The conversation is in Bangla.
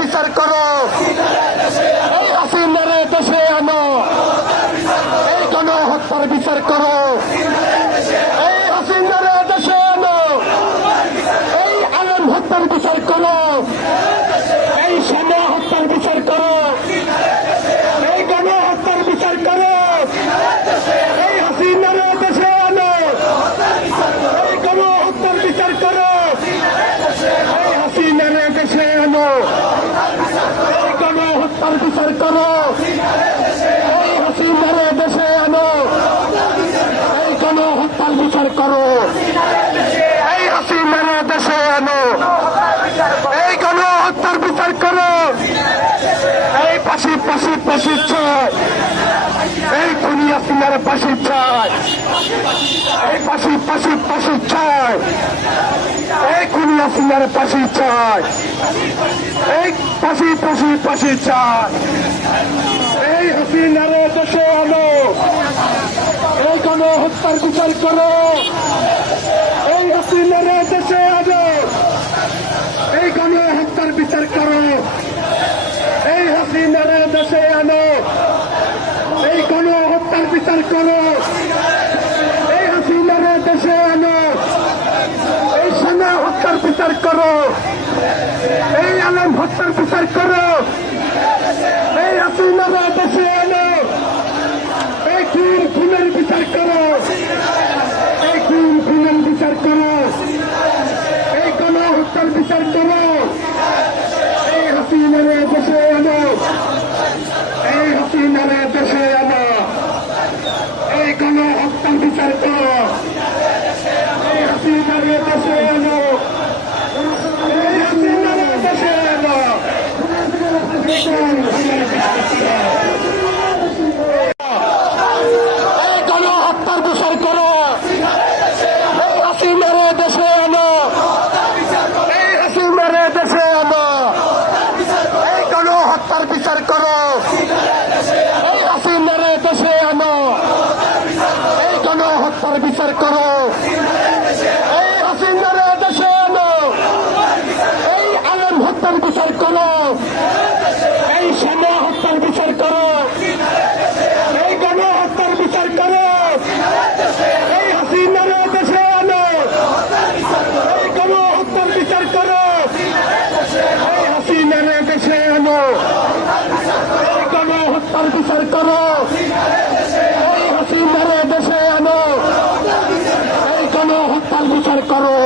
বিচার করো। এই আসিনারে দেশে আনো এই গণহত্যার বিচার করো। করো। এই হাসিনারে দেশে আনো। এই গণ হত্যার বিচার করো। এই পাশি পাশি পাশি চায় এই দুনিয়া সিনার পাশি চায় এই পাশি পাশি পাশি চায় এই কুনিয়া সিনার পাশি চায় এই পাশি পাশি পাশি চায় এই হাসিনারে দেশে আনো। এই গণ হত্যার বিচার করো। এই হাসিনারে দেশে আনো এই গণ হত্যার বিচার করো। এই হাসিনারে দেশে আনো এই গণ হত্যার বিচার করো। এই হাসিনারে দেশে আনো এই সেনা হত্যার বিচার করো। এই আলম হত্যার বিচার করো এই হাসিনারে দেশে আনো এই খুন খুনের বিচার করো এই খুন খুনের বিচার করো এই গণ হত্যার বিচার করো এই হাসিনারে দেশে আনো এই হাসিনারে দেশে আনো এই গণ হত্যার বিচার করো এই হাসিনারে দেশে আনো এই হাসিনারে দেশে আনো এই গণ হত্যার বিচার করো এই হাসিনারে দেশে আনো এই হাসিনারে দেশে আনো এই গণ হত্যার বিচার করো এই হাসিনারে দেশে আনো এই গণ হত্যার বিচার করো এই হাসিনারে দেশে আনো এই আলম হত্যার বিচার করো এই সেনা হত্যার বিচার করো এই গণ হত্যার বিচার করো এই হাসিনারে দেশে আনো এই গণ হত্যার বিচার করো এই হাসিনারে দেশে আনো এই গণ হত্যার বিচার করো। এই হাসিনারে দেশে আনো। এই গণ হত্যার বিচার করো।